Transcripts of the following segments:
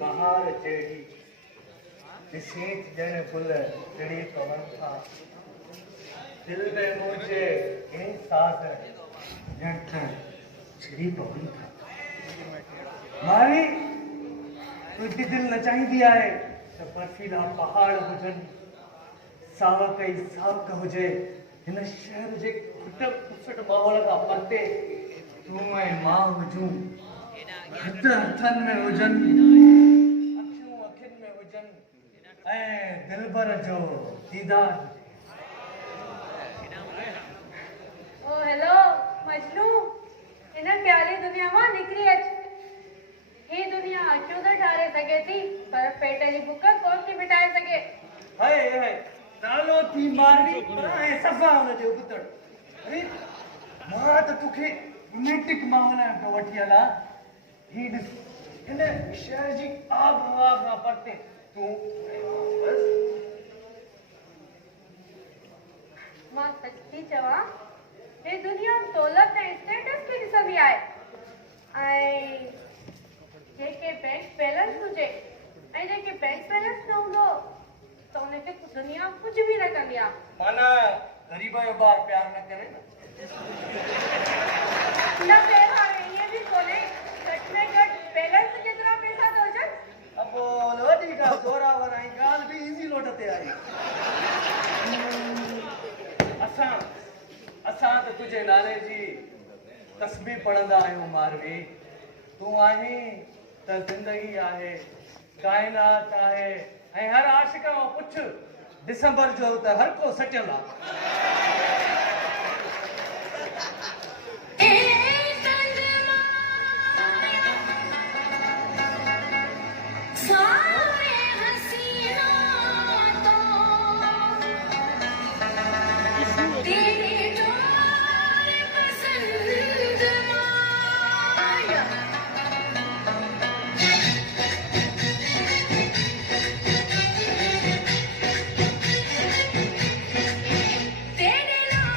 बहार जड़ी विशेष जन गुल जड़ी पवन था दिल में मुझे एहसास जट छिड़ी पवन था मारी तुझे दिल नचाई दिया है तो बर्फीला पहाड़ हुजन सावक ई सावक हुजे हिन शहर जे खुटक खुसट माहौल का पते तू मैं मां हुजूं हथ हथन में हुजन अखियूं अखिन में हुजन ऐं दिलबर जो दीदार ओ हेलो मजनू इन प्यारी दुनिया मां निकरी अच ही दुनिया अचो त ठारे सके थी पर पेट जी बुख कोन थी मिटाए सके हाय हाय नालो थी मारनी ऐं सफ़ा हुन जो पुतड़ अरे मां त तुखे रोमांटिक माहौल में वठी हला ही ॾिस हिन शहर जी आब हवा खां परते तूं बस मां सच थी चवां हे दुनिया दौलत ऐं स्टेटस खे कुछ भी न कर लिया। माना गरीबा जो बार प्यार न करे ना। न पैसा है, ये भी बोले घट में घट बैलेंस जितना पैसा तो जन। अब लोडी का जोरा वराई गाल भी इजी लोटते आई। असां असां तो तुझे नाले जी तस्बीह पढ़ंदा आहियूं मारवी। तू आहीं त जिंदगी आहे, काइनात आहे ऐं हर आशिक खां पुछ दिसंबर जो त हर को सटियल आहे। तेरे नाम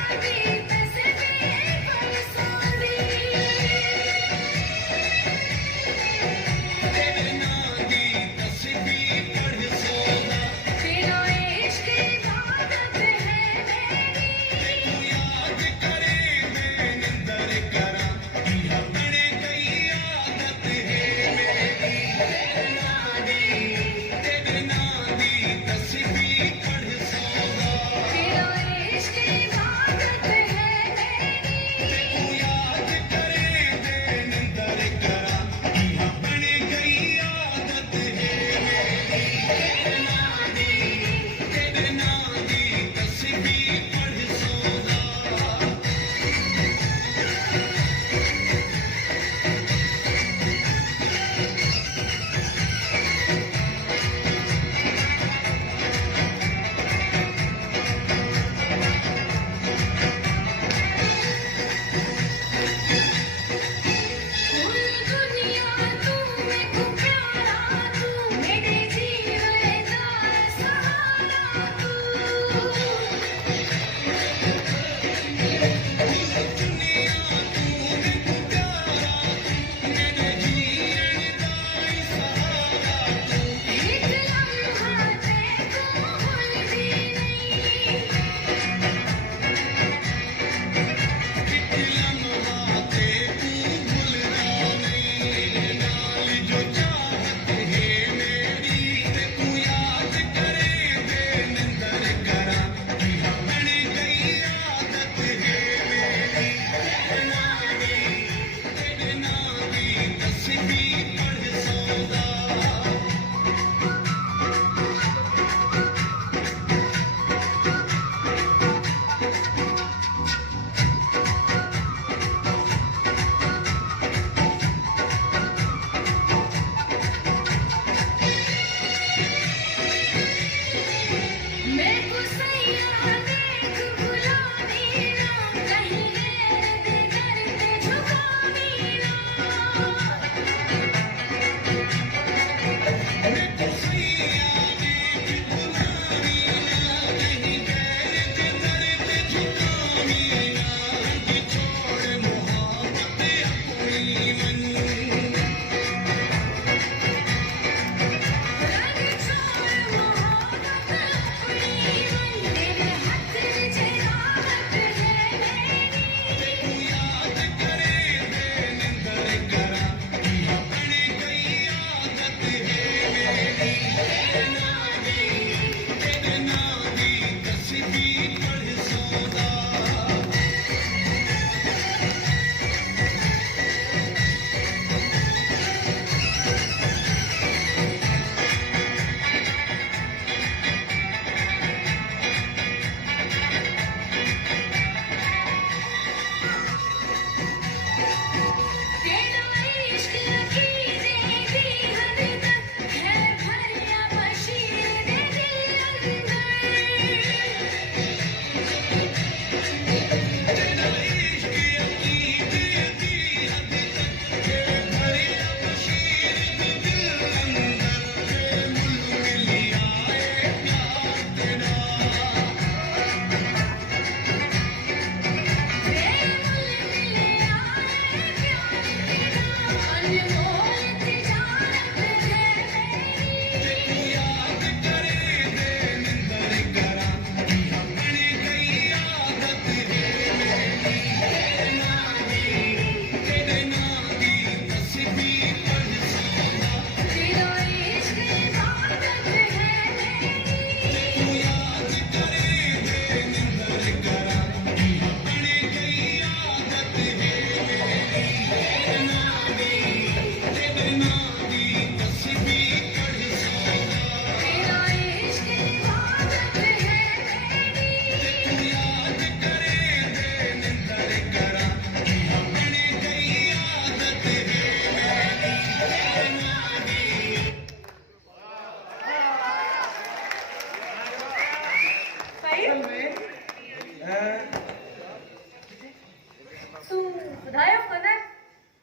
ॿुधायो कोन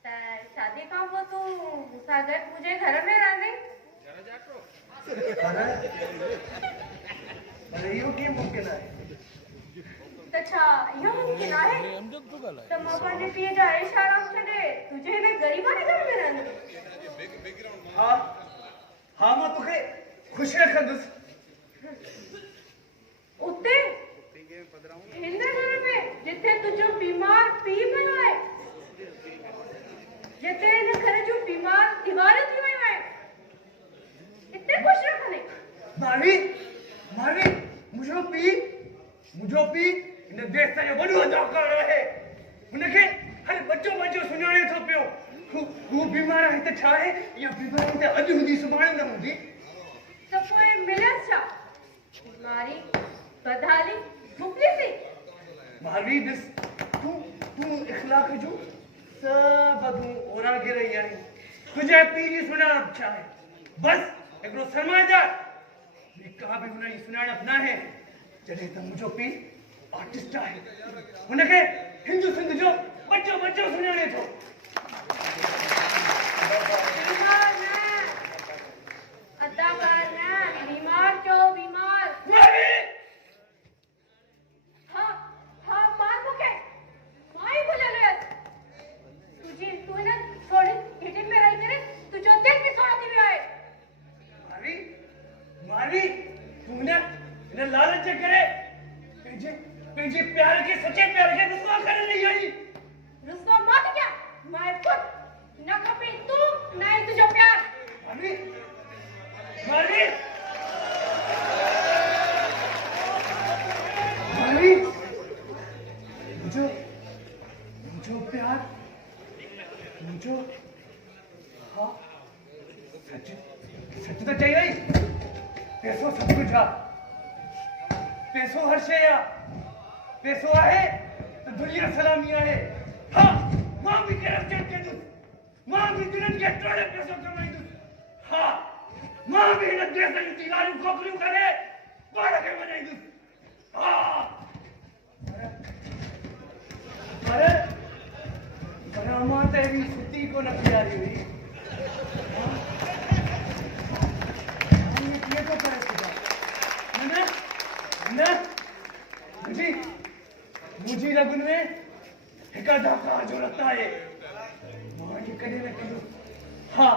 त शादी खां पोइ तूं मूंसां गॾु मुंहिंजे घर में रहंदे अरे इहो कीअं मुमकिन आहे त छा इहो मुमकिन आहे त मां पंहिंजे पीउ जा ऐश आराम छॾे तुंहिंजे हिन ग़रीबाणे घर में रहंदमि हा हा मां तोखे ख़ुशि रखंदुसि उते हिन घर में जिथे तुंहिंजो बीमार पीउ पियो आहे जिथे हिन घर जूं बीमार दीवारूं थी वियूं आहिनि हिते ख़ुशि रखंदे मावी मावी मुंहिंजो पीउ इन देश जो वॾो अदाकार आहे हुनखे हर बच्चो सुञाणे थो पियो हू बीमार आहे त छा आहे इहा बीमारी त अॼु हूंदी सुभाणे न हूंदी त पोइ मिलियसि छा बीमारी बदहाली मुफ़लिसी मावी ॾिस तूं इख़लाक़ जूं सभु तूं ओरागे रही आहीं तुंहिंजे पीउ जी सुञाणप छा आहे बसि हिकिड़ो सरमाएदार ॿी का बि हुन जी सुञाणप न आहे जॾहिं त मुंहिंजो पीउ आर्टिस्ट आहे हुनखे हिंदू सिंध जो बच्चो सुञाणे थो बीमार न अदाकार न बीमार चओ बीमार हाँ मार मूंखे मां ई भुलियल हुयसि तूं हिन थोरी मीटिंग में रही करे तुंहिंजो दिलि बि सोढ़ो थी वियो आहे मावी तूं हिन लालच जे करे पंहिंजे प्यार खे सचे प्यार खे रुसवा करे रही आहीं रुसवा मत क्या मैं खुद न खपे तू न ही तुझो प्यार मावी मुझो प्यार मुझो हाँ सच तो चाहिए ही पैसो सब कुछ आ पैसो हर शे आ पैसो आहे तो दुनिया सलामी आहे हाँ मां भी करप के दूं मां भी दिनन के टोड़े पैसो कमाई दूं हाँ मां भी हिन देश जी दीवारूं खोखरियूं करे पाण खे वञाई दूं हाँ पर अमां त एॾी सुठी कोन प्यारी हुई कीअं थो करे सघां न मुंहिंजी रगुनि में हिकु अदाकार जो रत आहे मां कॾहिं न कयो हा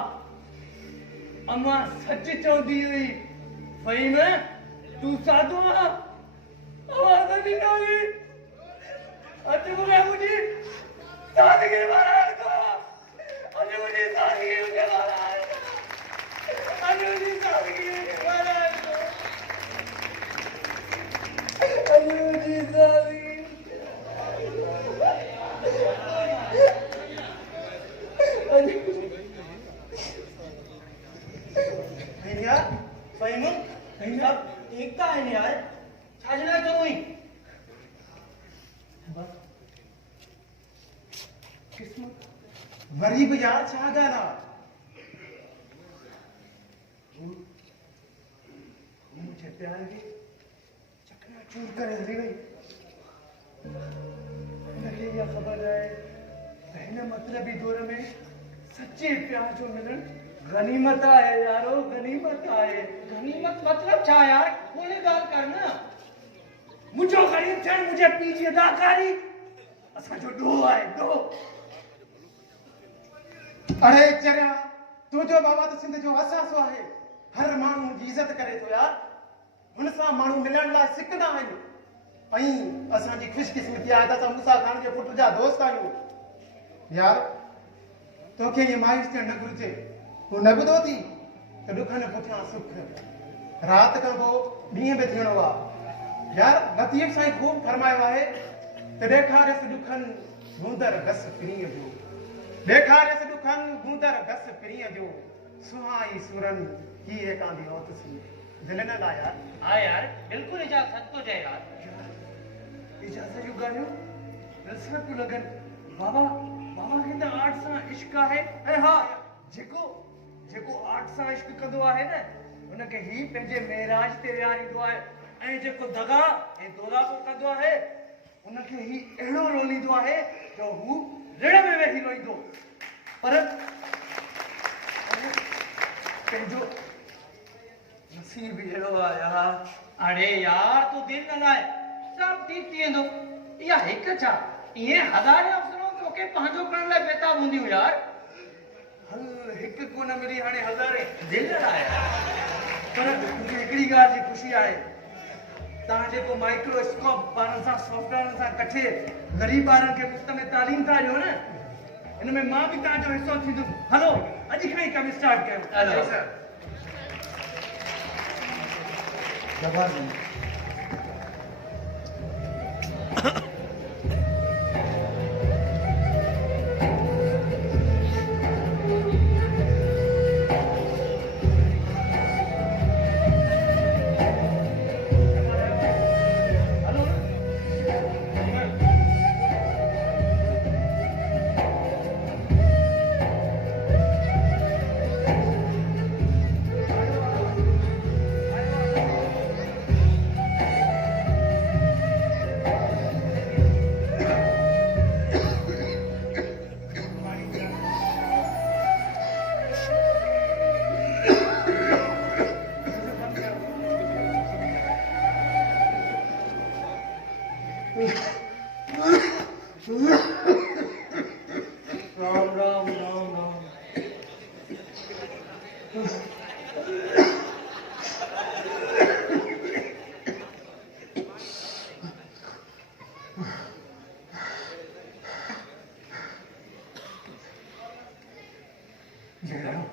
अमां सच चवंदी हुई फ़हीम तूं साधू आवाज़ ॾींदा हुई अॼु मूंखे मुंहिंजी सादगी वाराए थो अॼु मुंहिंजी सादगी मूंखे वाराए थो अॼु मुंहिंजी सादगी मूंखे वाराए थो अॼु मुंहिंजी सादगी एकता है यार छाजना तो हुई किस्मत गरीब यार छा गाना मुझे प्यार की चकना चूर करे हली वई मुझे यह खबर है हिन मतलबी दौर में सच्चे प्यार जो मिलन गनीमत आहे यारो गनीमत आहे गनीमत मतलब छा यार कोई गाल करना मुझो गरीब थियण मुझे पीउ जी अदाकारी असांजो ॾोह आहे ॾोह अरे चरिया तुंहिंजो बाबा त सिंध जो असासो आहे हर माण्हू जी इज़त करे थो यार हुन सां माण्हू मिलण लाइ सिकंदा आहिनि ऐं असांजी ख़ुशकिस्मती आहे त असां मूसा ख़ान जे पुट जा दोस्त आहियूं यार तोखे ईअं मायूस थियणु न घुरिजे तूं न ॿुधो थी त ॾुखनि पुठियां सुख राति खां पोइ ॾींहं बि थियणो आहे यार लतीफ़ साईं ख़ूब फरमायो आहे त ॾेखारियसि ॾुखनि भूंदर घस पिरीअ जो ॾेखारियसि ॾुखनि भूंदर घस पिरीअ जो सुहाई सुरन ही एकांदी औत सी दिल न ला यार हाँ यार बिल्कुल इजाजत तो जाए यार इजाज़त जूं ॻाल्हियूं नफ़रत थियूं लॻनि बाबा खे त आर्ट सां इश्क आहे ऐं हा जेको आर्ट सां इश्क कंदो आहे न हुनखे ही पंहिंजे मेराज ते विहारींदो आहे ऐं जेको दगा ऐं दोलापो कंदो आहे हुनखे ही अहिड़ो रोलींदो आहे जो हू रेड़ में वेही रोईंदो पर पंहिंजो नसीब अहिड़ो आहे यार। अरे यार तू दिल न लाए सब ठीक थी वेंदो। या हिक छा ये हज़ार अफ़सरों तोखे पंहिंजो करण लाइ बेताब हूंदियूं यार। हल हिक कोन मिली हाणे हज़ारे दिल न लाए पर मूंखे हिकिड़ी ॻाल्हि जी ख़ुशी आहे तव्हां जेको माइक्रोस्कोप ॿारनि सां सॉफ्टवेयर सां कठे ग़रीब ॿारनि खे मुफ़्त में तालीम था ॾियो न इन में मां बि तव्हांजो हिसो थींदुसि। हलो अॼु खां ई कमु स्टार्ट कयूं। हलो। जवाब राम राम राम राम। जयराम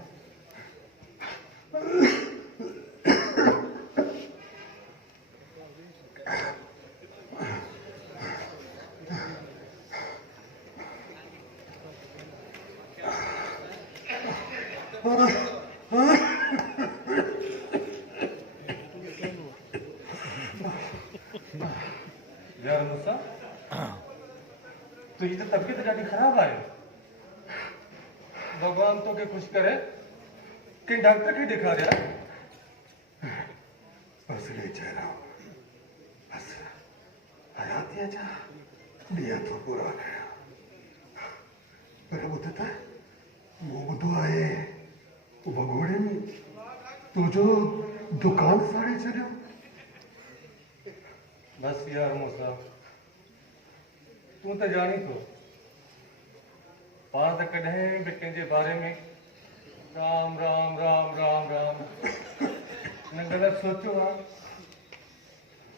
यार मूसा तुझी तो तबीयत ॾाढी ख़राब आहे। भगवान तोखे खुश करे कि डॉक्टर खे ॾेखारिया। बस रे जयराम बस हयातीअ जा ॾींहं तो पूरा कया पर ॿुध त मूं ॿुधो आहे भगोड़े में तुंहिंजो दुकान साड़े छॾियो। बस यार मूसा तूं त ॼाणी थो पाण त कॾहिं बि कंहिंजे बारे में राम राम राम राम राम न ग़लति सोचियो आहे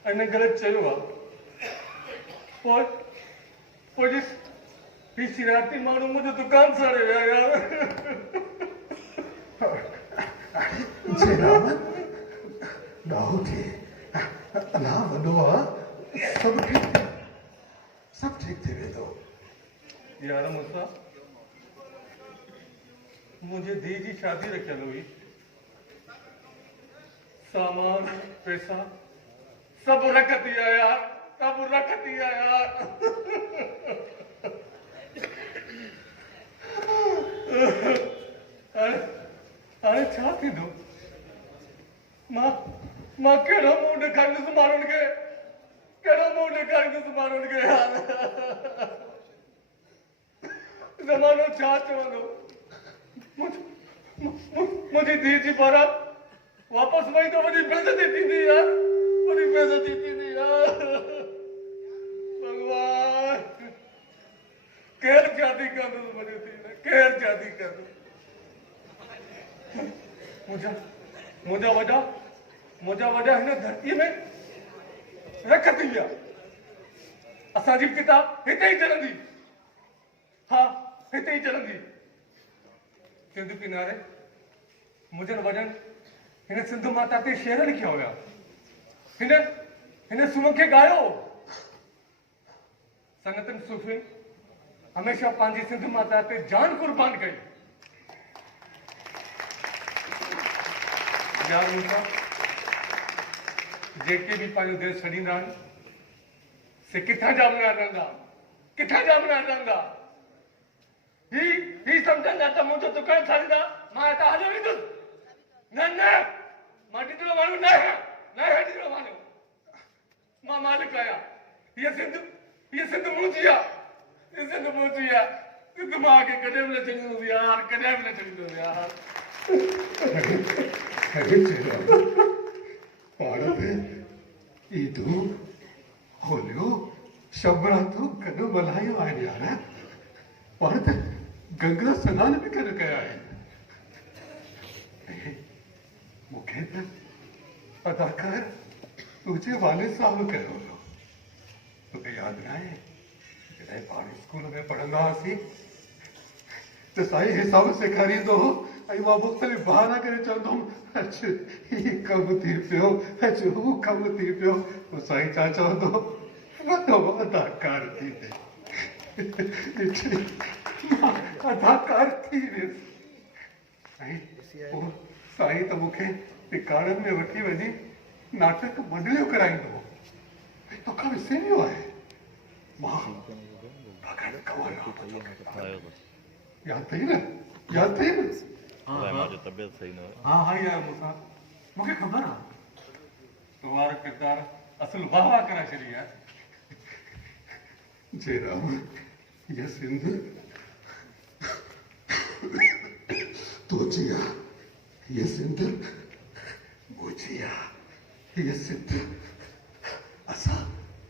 ऐं न ग़लति चयो आहे। पोइ ॾिस ही शरारती माण्हू मुंहिंजो दुकान साड़े विया यार। जयराम ॾाहो थिए अलाह वॾो आहे सभु ठीक थी वेंदो। यार मूसा मुंहिंजे धीउ जी शादी रखियल हुई सामान पैसा सब रख दिया यार सब रख दिया यार। अरे छा थींदो मां कहिड़ो मुंहुं ॾेखारींदुसि माण्हुनि खे कहिड़ो मुंहुं ॾेखारींदुसि माण्हुनि खे यार। ज़मानो छा चवंदो मुंहिंजी धीउ जी बारात वापसि वई त वॾी बेइज़ती थींदी यार वॾी बेइज़ती थींदी यार। भॻवान केरु शादी कंदुसि मुंहिंजी धीउ केरु शादी कंदुसि। मुंहिंजा वॾा हिन धरतीअ में रख थी विया। असांजी किताब हिते ई चलंदी हा हिते ई चलंदी। सिंध किनारे मुंहिंजनि वॾनि हिन सिंध माता ते शेर लिखिया हुया। हिन सुम खे ॻायो। सनतन सूफ़ी हमेशह पंहिंजी सिंध माता ते जान कुर्बान कई। यार मूसा जेके भी पंहिंजो देश छॾींदा आहिनि से किथां जा बि रहंदा ही सम्झंदा त मुंहिंजो दुकान छॾींदा मां हितां हली वेंदुसि। न मां ॾिठो माण्हू न ॾिठो माण्हू मां मालिक आहियां। हीअ सिंध मुंहिंजी आहे दिमाग के कदम न चली यार, कदम न चली यार। अरे चेरा पाड़ा पे इदू होलियो शब्बरा तो कदम बनायो आए यार। पाड़ा पे गंगा स्नान भी कर गया है। मुखे पे अदाकार तुझे वाले साहब कहो लो। तुझे याद ना है जैसे पानी स्कूल में पढ़ना सी तो सही हिसाब से खरीदो आई वो मुख्तलिफ बहाना करे चंदम अच्छा ये कब थी पियो अच्छा वो कब थी पियो वो सही चाचा दो वो तो अदाकार थी अदाकार थी आई वो सही तो मुखे पिकाड़न में वठी वजी नाटक मंडलियों कराई दो तो कब से नहीं हुआ है मां भगत कमाल याद थी ना मुंहिंजी तबियत सही न हुई हाँ यार मूंसां मूंखे ख़बर आहे तुम्हारा किरदार असल वाह करा छॾी आहे जयराम ये सिंध तो जिया ये सिंध बुझिया ये सिंध असा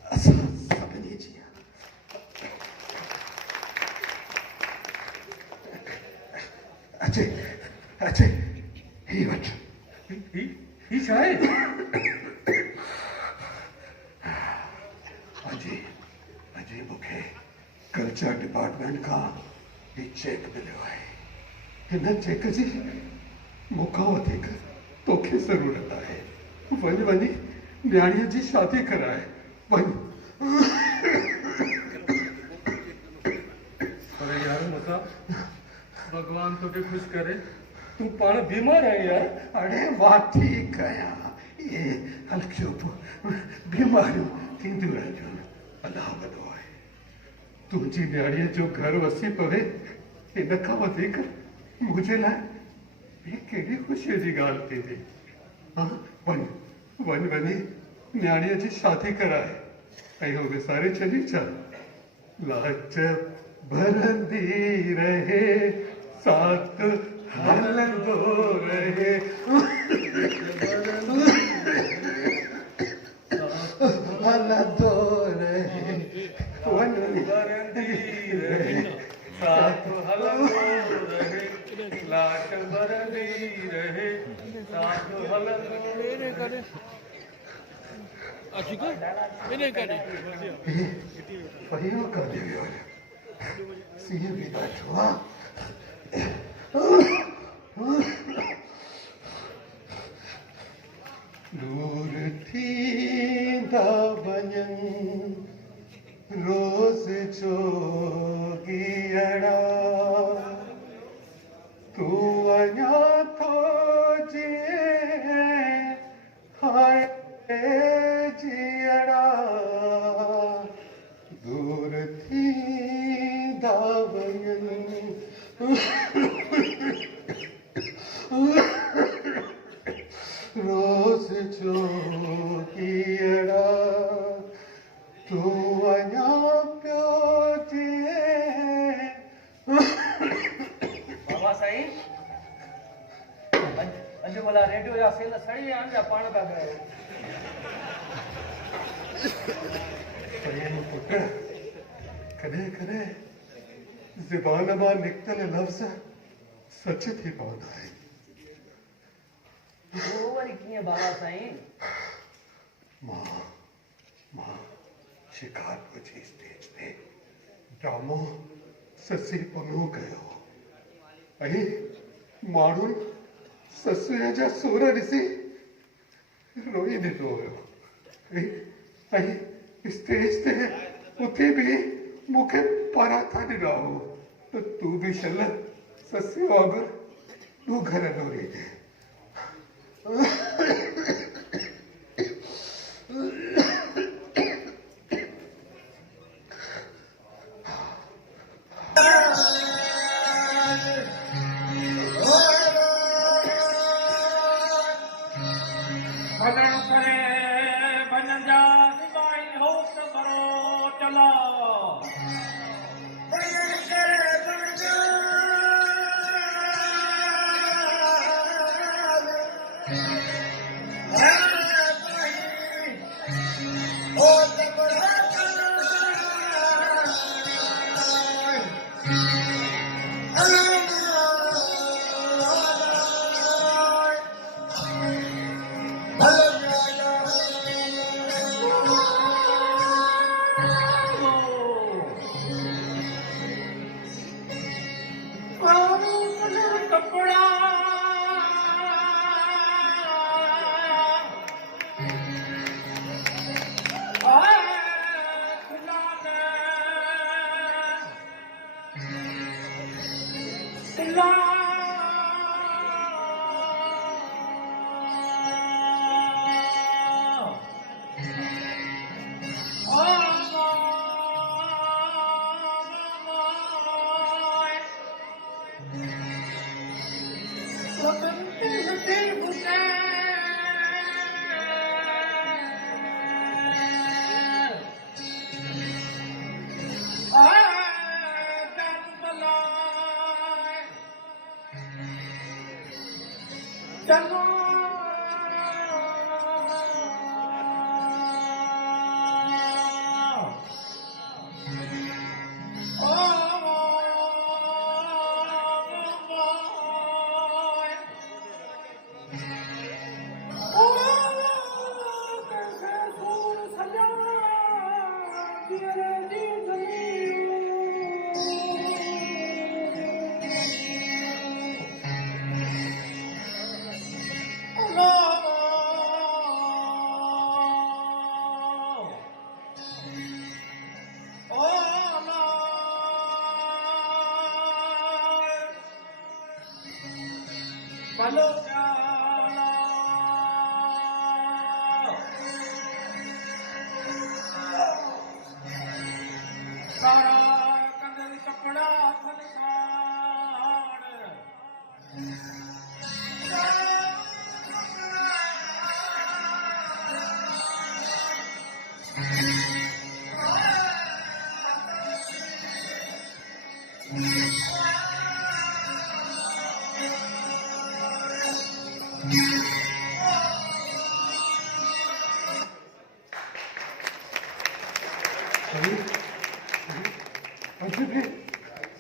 असा सभिनी जिया अचे अचे ही वठ ही शायद अजय अजय मूंखे कल्चर डिपार्टमेंट का ही चेक मिलियो आहे हिन चेक जी मूंखां वधीक तोखे ज़रूरत आहे वञ वञी न्याणीअ जी शादी कराए वञ अरे यार मूंसां भगवान तोखे खुश करे तू पाण बीमार है यार अरे वाह ठीक आहियां ये हल्कियूं बीमारियूं थींदियूं रहंदियूं अलाह वॾो आहे तुंहिंजी न्याणीअ जो घर वसी पवे हिन खां वधीक मुंहिंजे लाइ हीअ केॾी ख़ुशीअ जी ॻाल्हि थींदी हा वञ वञ वञी न्याणीअ जी शादी कराए ऐं हो विसारे छॾी छा लाज भरंदी रहे साथ हलंदो रहे हलंदो रहे भरंदी रहे साथ हलंदो रहे लाट भरंदी रहे साथ हलंदो रहे परियों कर दियो सीए भी बैठो दूर थी वञनि रोज़ जोगियड़ा तू अञा थो जिए हाय जियड़ा दूर थी वञनि रोज़ जोगियड़ा तू अञा पियो जिए बाबा साईं अॼु भला रेडियो जा सेल सड़ी विया आहिनि या पाण पिया ॻायो पुट कॾहिं कॾहिं ज़बान मां निकितल लफ़्ज़ सच थी पवंदा आहिनि उहो वरी कीअं बाबा साईं मां शिकारपुर जी स्टेज ते ड्रामो ससी पुनू कयो ऐं माण्हुनि ससुअ जा सुर ॾिसी रोई ॾिनो हुयो ऐं स्टेज ते उते बि मूंखे पराठा ॾिना हो त तूं बि शल ससी वांगुरु तूं घर न रहिजे भजन करे भजन जा सिपाही होश करो चलो भजन करे कपड़ा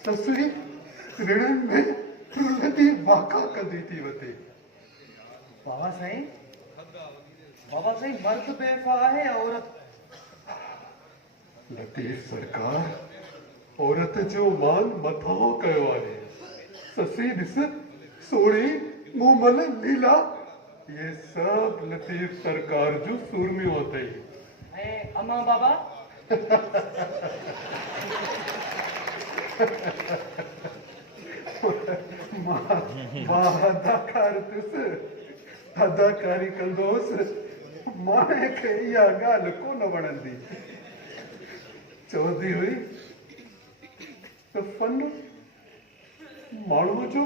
ससुरी ऋणन में तुलती वाका कदी थी वते बाबा साईं मर्द बेफा है औरत लतीफ सरकार औरत जो मान मथो कयो आहे ससी ॾिस सोड़ी मूमल लीला ये सब लतीफ सरकार जो सूरमियूं अथई ऐं अमा बाबा मां अदाकारी कंदोसि माणे खे इहा ॻाल्हि कोन वणंदी चवंदी हुई त फन माण्हूअ जो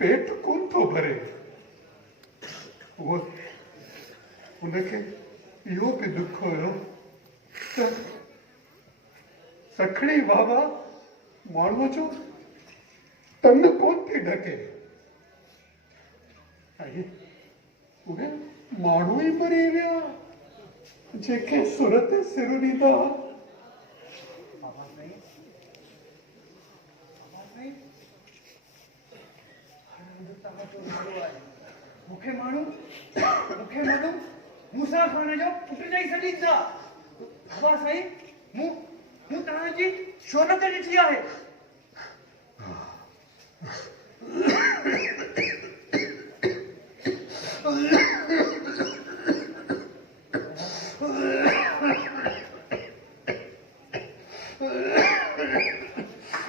पेट कोन थो भरे उनखे इहो बि दुख हुयो त सखणी बाबा माण्हूअ जो तन कोन थी ढके ऐं उहे माण्हू ई मरी विया जेके सुर ते सिर ॾींदा बाबा साईं हिंदुस्तान जो नालो आहे मूंखे माण्हू मूसा खान जो पुट चई छॾींदा बाबा साईं मूं तव्हांजी शोहरत ॾिठी आहे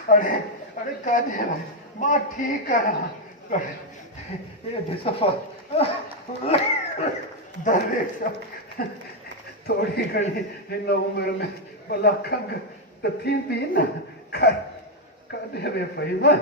अरे कान्हे मां ठीकु आहियां ये बेसफ़ा दरवेश थोड़ी घणी हिन उमिरि में भला खंघ त थींदी न काॾे वे पई मां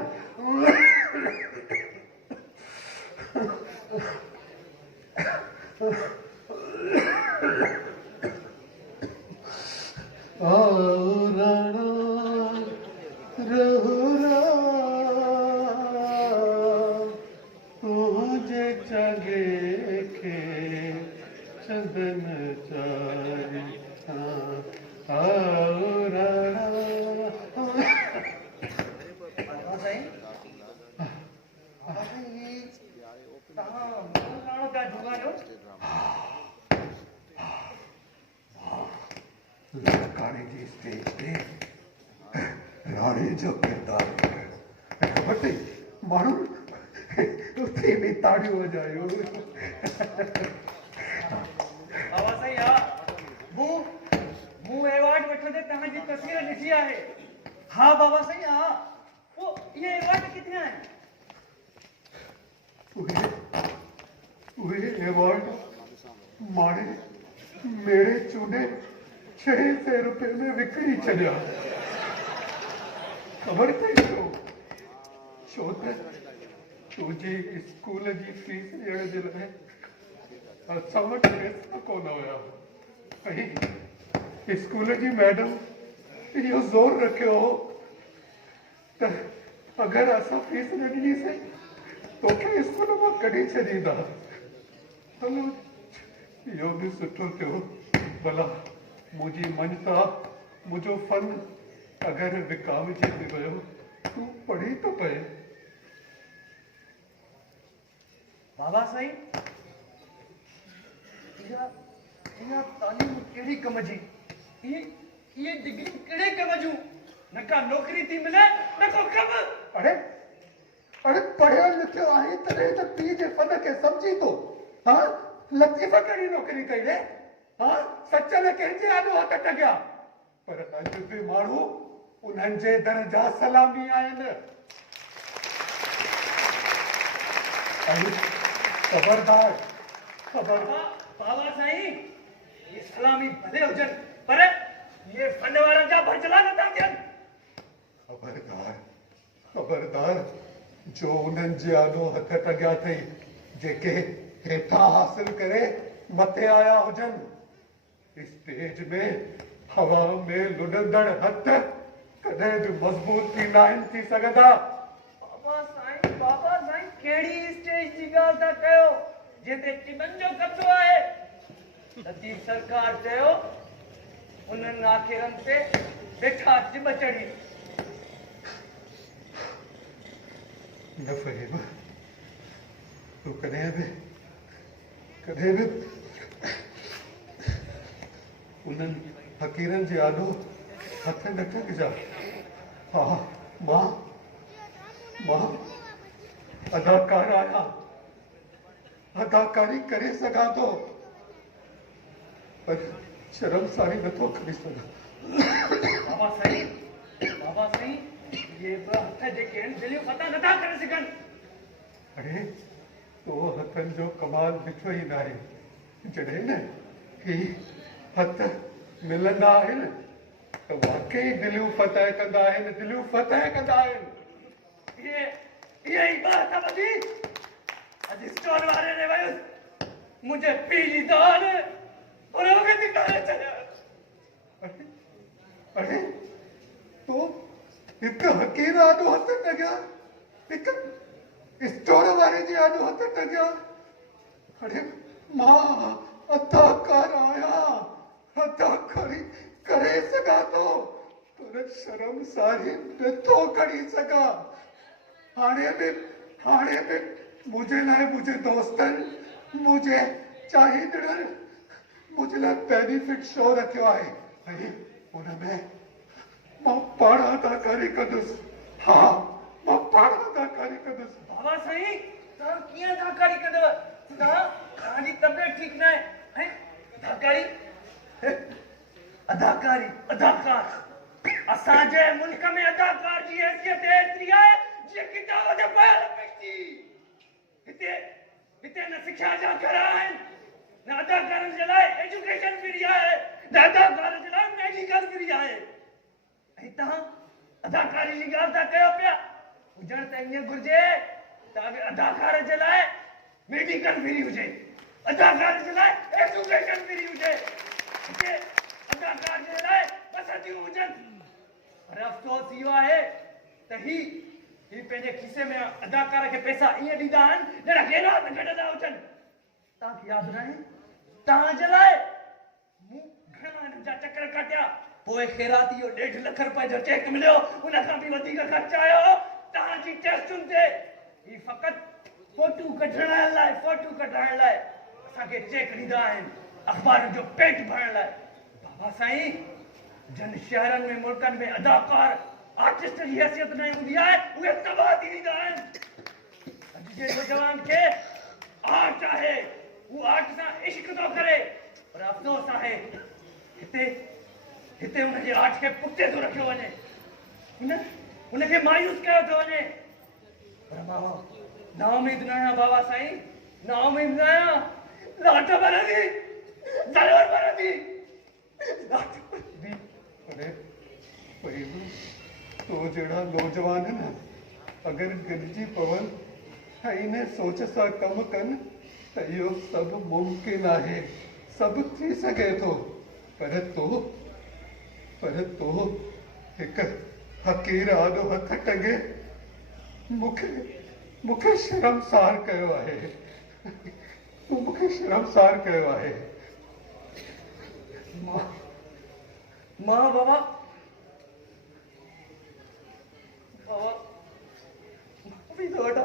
राणी जो किरदार माण्हू उते भी ताड़ियूं वॼायूं। बाबा साईं हा मूं एवॉर्ड वठंदे तव्हांजी तस्वीर ॾिठी आहे। हा बाबा साईं हा, पोइ इहे एवॉर्ड किथे आहिनि? उहे एवॉर्ड माणे मेरे चूंडे 600 रुपए में विकिणी छॾिया। ख़बर अथई छो त तुंहिंजी स्कूल जी फीस ॾियण जे लाइ असां वटि पैसा कोन हुया ऐं स्कूल जी मैडम इहो ज़ोर रखियो हो त अगरि असां फीस न ॾिनीसीं तोखे स्कूल मां कढी छॾींदा। हलो इहो बि सुठो थियो, भला मुंहिंजी मञता मुंहिंजो फन अगरि विकामजी बि वियो तूं पढ़ी थो पए। बाबा साईं इहा तालीम कहिड़ी कम जी? ये डिग्री कहिड़े कम जूं? न का नौकरी थी मिले न को कम। अरे पढ़ियो लिखियो आहे तॾहिं त पीउ जे फन खे सम्झी थो। हाँ लतीफ़ कहिड़ी नौकरी कई रे? हाँ सच में कंहिंजे आॾो हथ टॻिया, पर अॼु बि माण्हू उन्हनि जे दर जा सलामी आहिनि। खबरदार बाबा साईं ये सलामी भले हुजनि पर ये फन वारनि जा भजला नथा थियनि। खबरदार जो उन्हनि जे आॾो हथ टॻिया अथई, जेके हेठां हासिल करे मथे आया हुजनि। स्टेज में हवा में लुॾंदड़ हथ कॾहिं बि मज़बूत थींदा आहिनि थी सघंदा। बाबा साईं कहिड़ी स्टेज जी ॻाल्हि था कयो जिते चिमन जो कब्ज़ो आहे? लतीफ़ सरकार चयो उन्हनि आखिरनि ते वेठा चिम चढ़ी। न फ़हीम, तूं कॾहिं बि उन्हनि फ़क़ीरनि जे आॾो हथ न टॻिजा। हा मां अदाकार आहियां, अदाकारी करे सघां थो, पर शर्मसारी नथो करे सघां। बाबा साईं ये हथ जेके आहिनि दिलियूं फतह नथा करे सघनि। अरे तो हथनि जो कमाल ॾिठो ई न आहे। जॾहिं न ही हथ मिलंदा आहिनि त वाकई दिलियूं फतह कंदा आहिनि। ये ई बात ॿधी अॼु स्टोर वारे ने वयुसि मुंहिंजे पीउ जी दान बरोबरी थी करे छॾिया। अरे तो हिकु हकीर आॾो हथ टॻिया, हिकु स्टोर वारे जे आॾो हथ टॻिया। अरे मां अदाकार आहियां, अदाकारी करे सघां थो, पर शर्मसारी नथो खणी सघां। हाणे बि मुंहिंजे लाइ मुंहिंजे दोस्तनि मुंहिंजे चाहींदड़नि मुंहिंजे लाइ बेनिफिट शो रखियो आहे ऐं उनमें मां पाण अदाकारी कंदुसि। हा मां पाण अदाकारी कंदुसि। बाबा साईं तव्हां कीअं अदाकारी कंदव? तव्हांजी तबियत ठीकु न आहे ऐं अदाकार असांजे मुल्क में अदाकार जी हैसियत एतिरी आहे जीअं किताब ते पढ़ियल पई। हिते न शिक्षा जा घर आहिनि, न अदाकारनि जे लाइ एजुकेशन फ्री आहे, न अदाकारनि जे लाइ मेडिकल फ्री आहे। ऐं तव्हां अदाकारी जी ॻाल्हि था कयो पिया। हुजण त ईअं घुर्जे त अदाकार जे लाइ मेडिकल फ्री हुजे, अदाकार जे लाइ एजुकेशन फ्री हुजे, हिते अदाकार जे लाइ बसतियूं हुजनि। पर अफ़सोस इहो आहे त ही पंहिंजे खीसे में अदाकार खे पैसा ईअं ॾींदा आहिनि जहिड़ा गैरात गॾंदा हुजनि। तव्हांखे यादि नाहे तव्हांजे लाइ मूं घणा हिननि जा चकर काटिया, पोइ ख़ैरात इहो 1.5 लख रुपए जो चेक मिलियो, उन खां बि वधीक ख़र्च आयो तव्हांजी टेस्टुनि ते। ही फ़क़ति फोटू कढाइण लाइ असांखे चेक ॾींदा आहिनि, अख़बार जो पेट भरण लाइ। बाबा साईं जन शहरनि में मुल्कनि में अदाकार आर्टिस्ट जी हैसियत न हूंदी आहे, उहे तबाह थी वेंदा आहिनि। अॼु जे नौजवान के आर्ट आहे वो आर्ट सां इश्क तो करे पर अफ़सोस आहे हिते हिते उनजे आर्ट खे पुठिते थो रखियो वञे उनखे मायूस कयो थो वञे पर मां ना उम्मीद न आहियां बाबा साईं ना उम्मीद न आहियां लाट भरंदी ज़रूर भरंदी लाट भरंदी अरे भाई तो जड़ा नौजवान है ना अगर गॾिजी पवन ऐं इन सोच सां कमु कनि त इहो सभु मुमकिन आहे सभु थी सघे थो पर तो हिकु हक़ीर आॾो हथ टंगे मूंखे शर्मसार कयो आहे मूंखे शर्मसार कयो आहे मां बाबा भी तो बेटा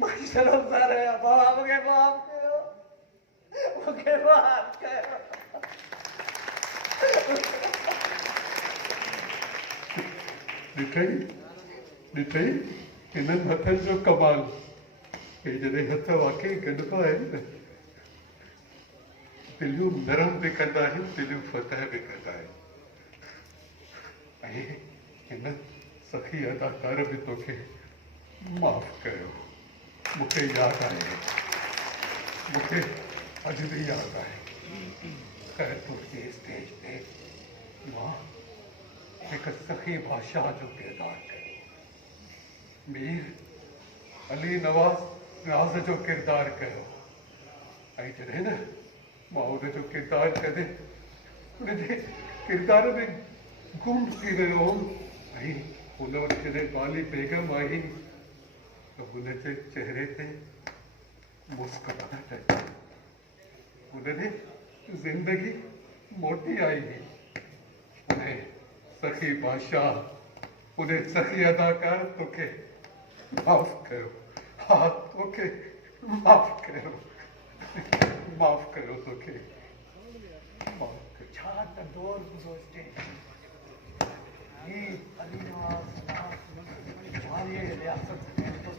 मैं शर्मसार है बाबा मुझे माफ करो ॾिठई हिननि हथनि जो कमाल हे जॾहिं हथ वाकई गॾिबा आहिनि न दिलियूं नरम बि कंदा आहिनि दिलियूं फतह बि कंदा आहिनि ऐं हिन सखी अदाकार बि तोखे माफ़ कयो मूंखे यादि आहे मूंखे अॼु बि यादि आहे ख़ैर तुंहिंजे स्टेज ते मां हिकु सखी बादशाह जो किरदारु कयो मीर अली नवाज़ नाज़ जो किरदारु कयो ऐं जॾहिं न मां उनजो किरदारु कॾहिं उनजे किरदार में गुम थी वियो हुउमि ऐं हुन वटि जॾहिं बाली बेगम आई त हुनजे चहिरे ते मुस्कुराहट अची हुनजी ज़िंदगी मोटी आई हुई उन सखी बादशाह उन सखी अदाकार तोखे माफ़ कयो हा तोखे माफ़ कयो तोखे माफ़ कयो छा त दौर गुज़ो स्टेज ही अली नवाज़ वाली रियासत में तो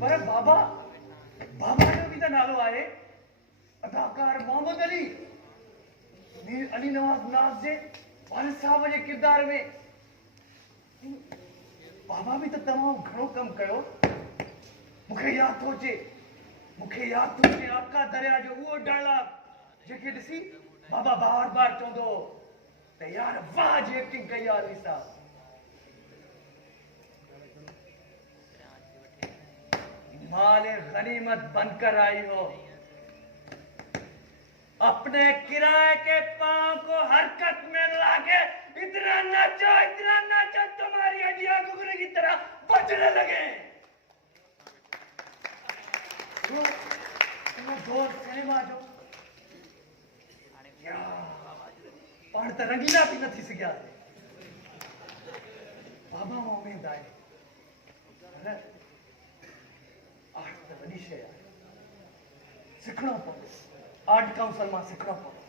पर बाबा जो भी तो नालो आहे अदाकार मोहम्मद अली मीर अली नवाज़ नाज़ जे वालिद साहब जे किरदार में बाबा भी तो तमामु घणो कमु कयो मूंखे यादि थो अचे आका दरिया जो उहो डायलॉग जेके ॾिसी बाबा बार बार चवंदो हो त यार वाह जी एक्टिंग कई आहे अली साहब माल गनीमत बनकर आई हो अपने किराए के पांव को हरकत में लाके इतना नाचो तुम्हारी हड्डियां घुघरे की तरह बचने लगे वो दौर सिनेमा जो पण त रंगीला भी न थी सघिया बाबा में उम्मीद आहे आर्ट त वॾी शइ आहे सिखणो पवंदो आर्ट काउंसिल मां सिखणो पवंदो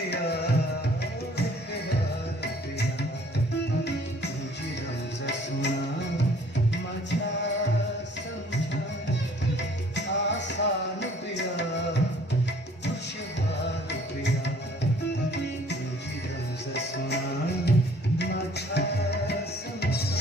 पिया पिया तुझी रमज सुना माझ्या समजा आसान पिया खुशहाल पिया तुझी रमज सुना माझ्या समजा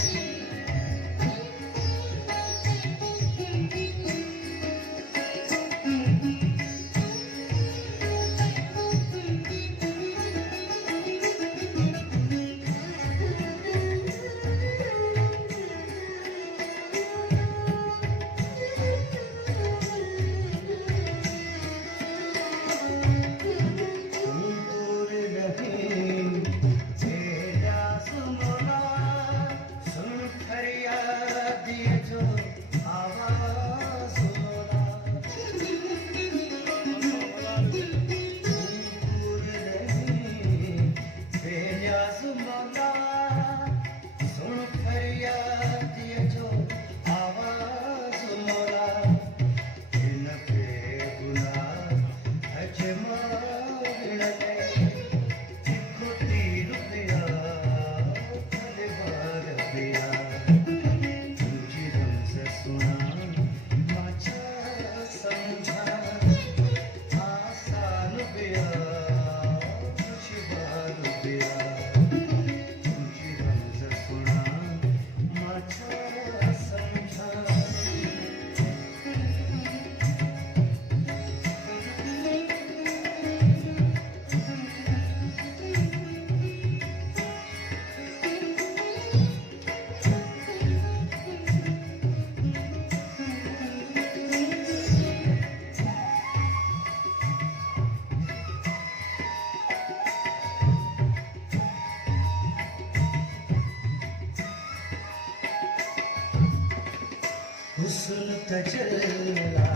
हुस्न तजल्ला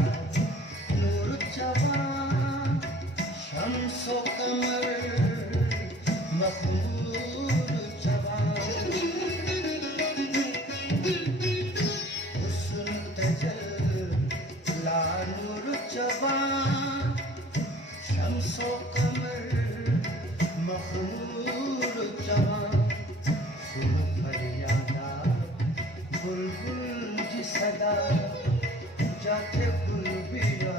नूर जवान शम्सो कमर मखमूर जवान हुस्न तजल्ला नूर जवान शम्सो कमर मखमूर जवान सुन फरियादा बुलबुल सदा जाते फूल पिया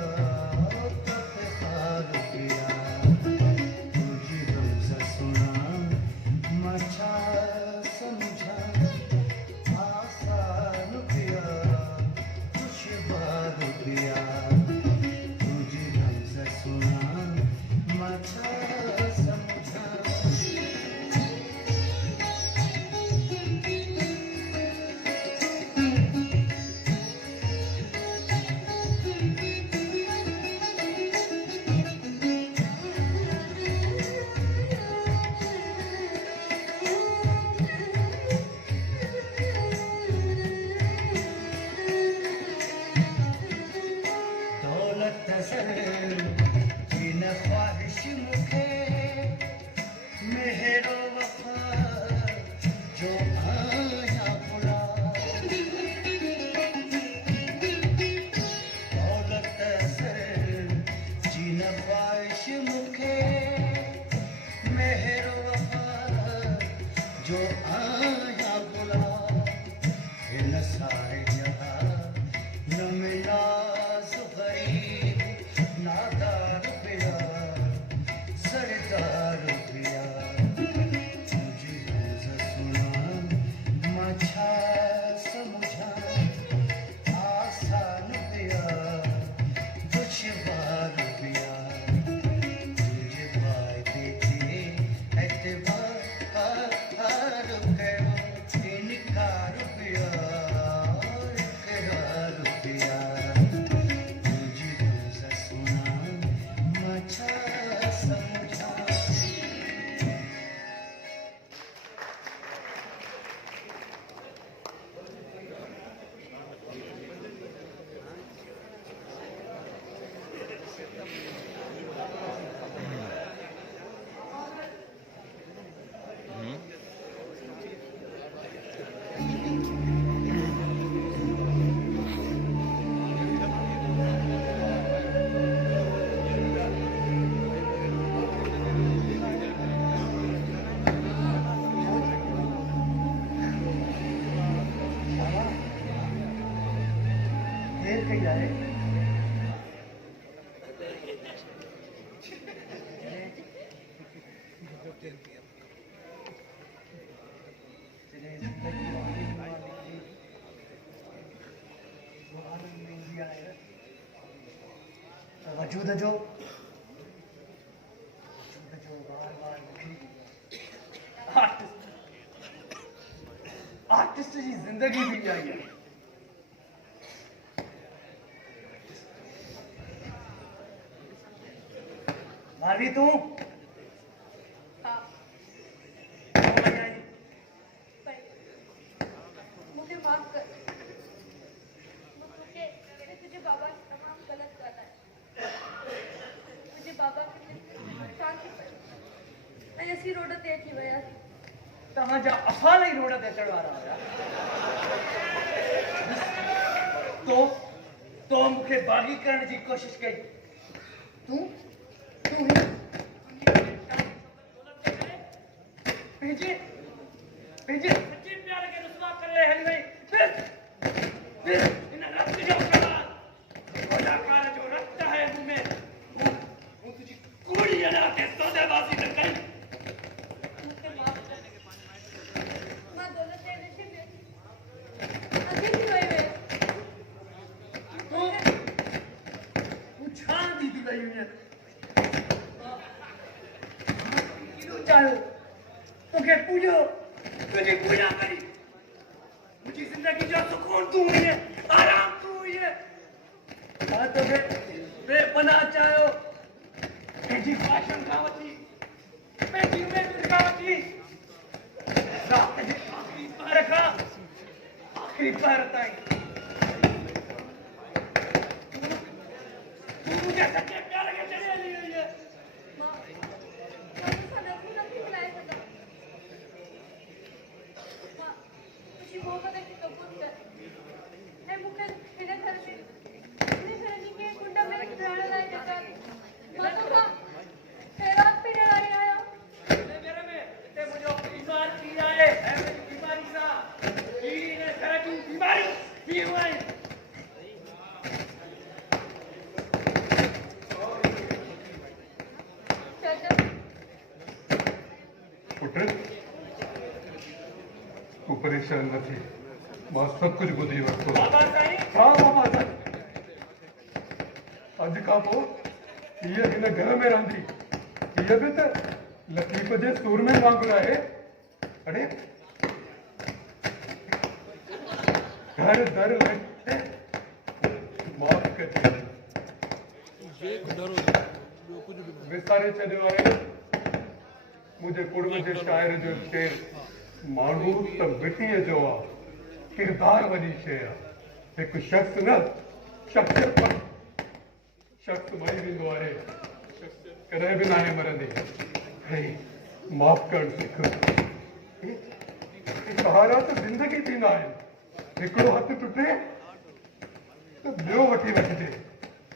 तत हाल पिया तुझी रमज सुना वजूद जो बार-बार आर्टिस्ट जी जिंदगी भी आई है। मारवी तू हाँ पर मुझे माफ कर, मुझे तुझे बाबा तमाम गलत कहता है। मुझे बाबा की शांति पर मैं ऐसी रोड देखी वया तव्हांजा असाल ही रोड ते चढ़वा रहा हुआ तो मूंखे बागी करण जी कोशिश कई। तू तू पंहिंजे सच्चे प्यार खे रुसवा करे हली वई। फिर इन रक्त जो कमाल अदाकार जो रक्त है मुंह में वो तुझी कूड़ी अना के सौदेबाजी न कई। मुझे माफ कर, मां दौलत के नशे में अभी भी वही है। तू छान दी वई हुई किलो चाहो तोखे पूजो तुझी पूजा करी। मुझी जिंदगी जो सुकून तू हुई है, आराम तू हुई है। मां तोखे बेपनाह चाहो पंहिंजी ख्वाहिशन खां वठी पंहिंजी उमेदुनि खां वठी रात जे आख़िरी पहर खां आख़िरी पहर ताईं तू मुंहिंजे सच्चे प्यार खे छॾे हली वई है। मां सां नथी मिलाए सघां। मां तुंहिंजी मोहबत खे क़बूल कर ऐं मूंखे हिन घर जी के कुंड में रहण लाइ जॻह मां तोखां ख़ैरात पई ॾियण आई आहियां। हिन घर में हिते मुंहिंजो बीमार थी आहे ऐं मुंहिंजी बीमारी सां हिन घर जूं बीमारियूं बीहूं आहिनि। पुट तू परेशान न थी, मां सब कुछ ॿुधी वरितो। बाबा साईं हा बाबा साईं, अॼु खां पोइ हीअ हिन घर में रहंदी। हीअ बि त लतीफ़ जे सुर में वांगुरु आहे। अड़े घर दर लॻे माफ़ कजे, विसारे छॾियो आहे मुंहिंजे कुड़म जे शाइर जो शेर। माण्हू त मिटीअ जो आहे, किरदार वॾी शइ आहे। हिकु शख़्स न शख़्सियत पर शख़्स मरी वेंदो आहे, कॾहिं बि नाहे मरंदी। हे माफ़ करणु सिख। सहारा त ज़िंदगी थींदा आहिनि। हिकिड़ो हथु टुटे त ॿियो वठी वठिजे,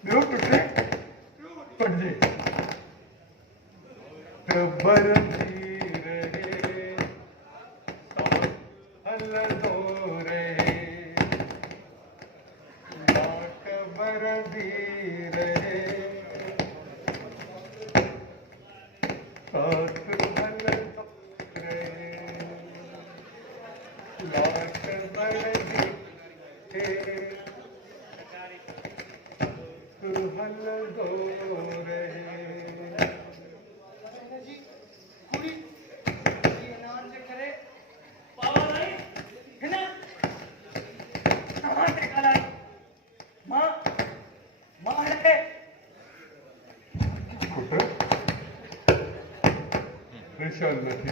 ॿियो टुटे पटिजे। टबर थी रहे हलंदो रहे, टबर थी रहे साथ हलंदो रहे, लाट बरदी हलंदो रहे। कुड़ी ये नाम जे करे बाबा साईं हिन तव्हां ते ॻाल्हाई। मां हिनखे पुट परेशान न थी,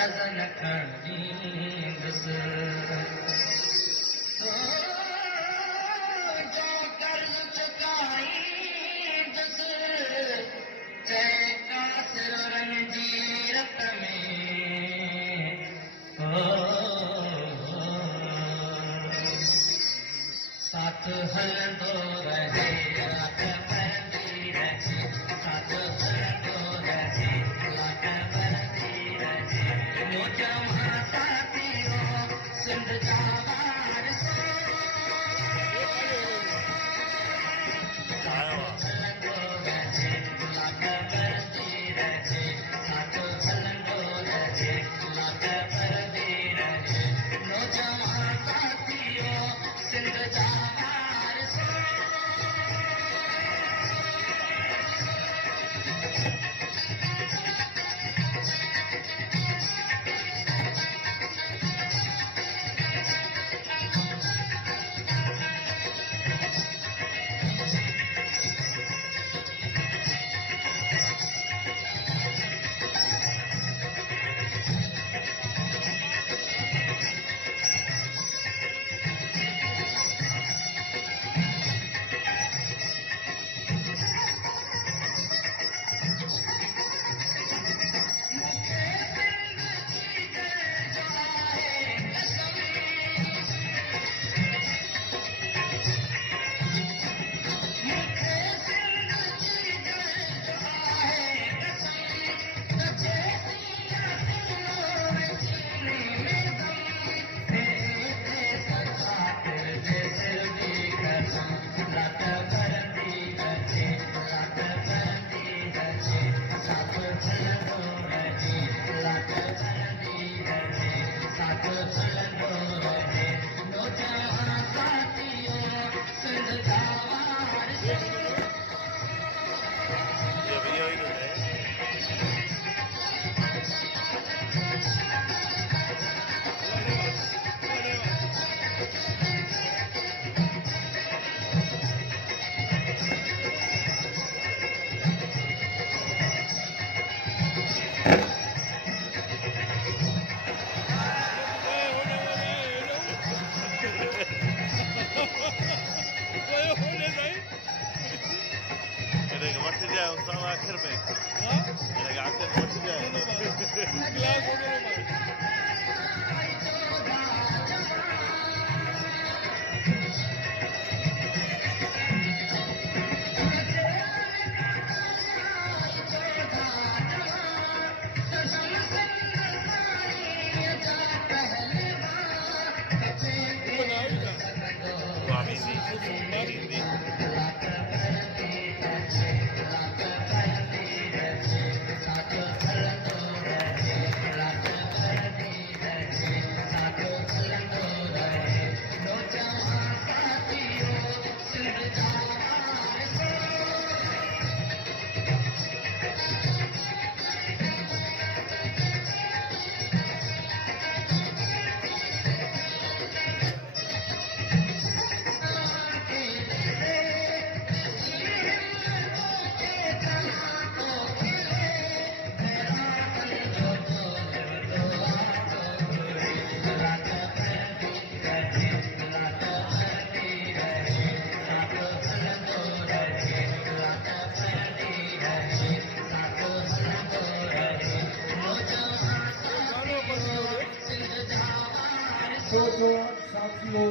डज़न खंडींदुस जो कर्ज़ चुकाईंदुस चए कासिरनि जी रत में साथ हलंदो रहे, रात पहंदी रहे, साथ हलंदो रहे, रात साथियों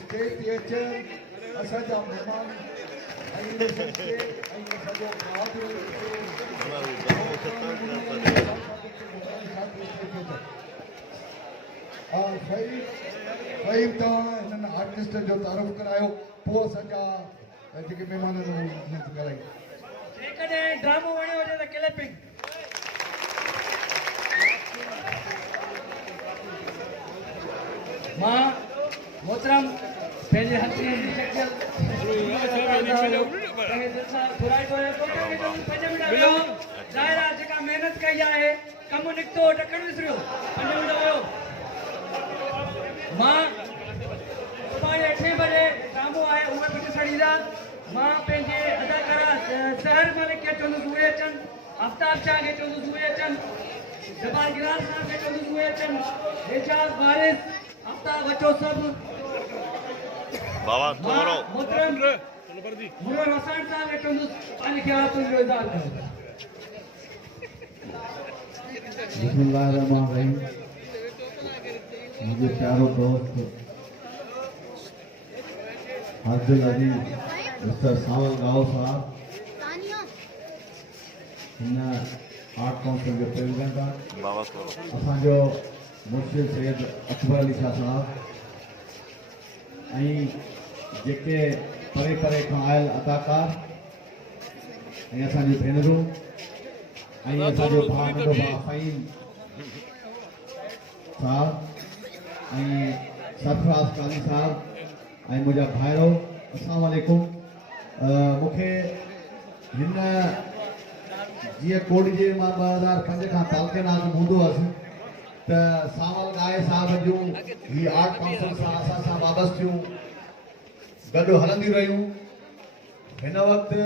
स्टेज ते अचनि असांजा महिमान फ़हीम तव्हां हिननि आर्टिस्ट जो तारीफ़ करायो पोइ असांजा जेके महिमान ॻाल्हाई जेकॾहिं ड्रामो वणियो हुजे त क्लैपिंग मां मोहतरम पंहिंजे हथ में जेका महिनत कई आहे कमु निकितो टकणु विसरियो 5 मिंट वियो मां सुभाणे 8 बजे ड्रामो आहे उहे बि ॾिसण ईंदा मां पंहिंजे अदाकारा सहर मलिक खे चवंदुसि उहे अचनि आफ्ताब शाह खे चवंदुसि उहे अचनि जबाल गिलास खान खे चवंदुसि उहे अचनि एजाज़ वारिस आफ्ताब अचो सभु बाबा तोरो मोहतरम मुनवर हसन साहब खे चवंदुसि पंहिंजे ख़्यालातुनि जो इज़हार कयो बिस्मिल्लाहिर्रहमानिर्रहीम मुझे प्यारो दोस्त अब्दुल अजीज मिस्टर सावल गांव साहब हिन आर्ट काउंसिल जो प्रेसिडेंट आहे बाबा तोरो असांजो मुर्शिद सैयद अकबर अली शाह साहब ऐं जेके परे परे खां आयल अदाकार ऐं असांजी भेनरूं ऐं असांजो भाउ नंढो भाउ फ़हीम साहब ऐं सरफराज़ काली साहब ऐं मुंहिंजा भाइरो अस्सलाम वालेकुम मूंखे हिन जीअं कोड़ी जे मां 2005 खां तालके नाज़ हूंदो हुअसि त सावल गाए साहब जूं ही आर्ट काउंसिल सां असां सां वाबस्तियूं गॾु हलंदियूं रहियूं हिन वक़्तु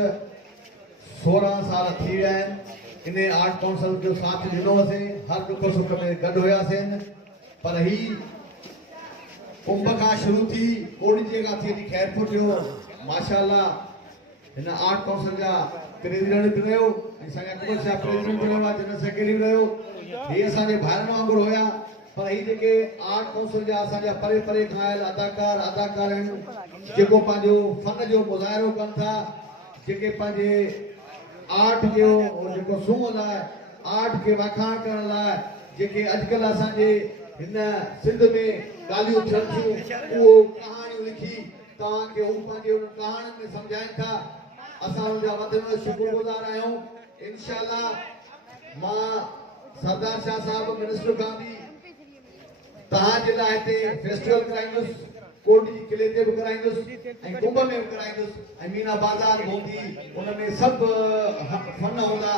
16 साल थी विया आहिनि इन आर्ट काउंसिल जो साथ ॾिनो हुअसीं हर दुख सुख में गॾु हुयासीं पर ही कुंभ खां शुरू थी कोड़ी जे खां थी खैरपुर जो माशाअल्लाह हिन आर्ट काउंसिल जा प्रेसिडेंट बि रहियो ऐं असांजा कुंभ साहब प्रेसिडेंट बि रहियो आहे जनरल सेक्रेटरी बि रहियो हे असांजे भाइरनि वांगुरु हुया पर ही जेके आर्ट काउंसिल जा असांजा परे परे खां आयल अदाकार आहिनि जेको पंहिंजो फन जो मुज़ाहिरो कनि था जेके पंहिंजे आर्ट जो जेको सूंहं लाइ आर्ट खे वखाण करण लाइ जेके अॼुकल्ह असांजे हिन सिंध में ॻाल्हियूं थियनि थियूं उहो कहाणियूं लिखी तव्हांखे हू पंहिंजे उन कहाणियुनि में सम्झाइनि था। असां उनजा वधि में वधि शुक्रगुज़ार आहियूं। इंशाअल्लाह मां सरदार शाह साहब मिनिस्टर खां बि तव्हांजे लाइ हिते फेस्टिवल कराईंदुसि, कोटी किले ते बि कराईंदुसि ऐं कुंभ में बि कराईंदुसि ऐं मीना बाज़ार हूंदी, उनमें सभु फन हूंदा।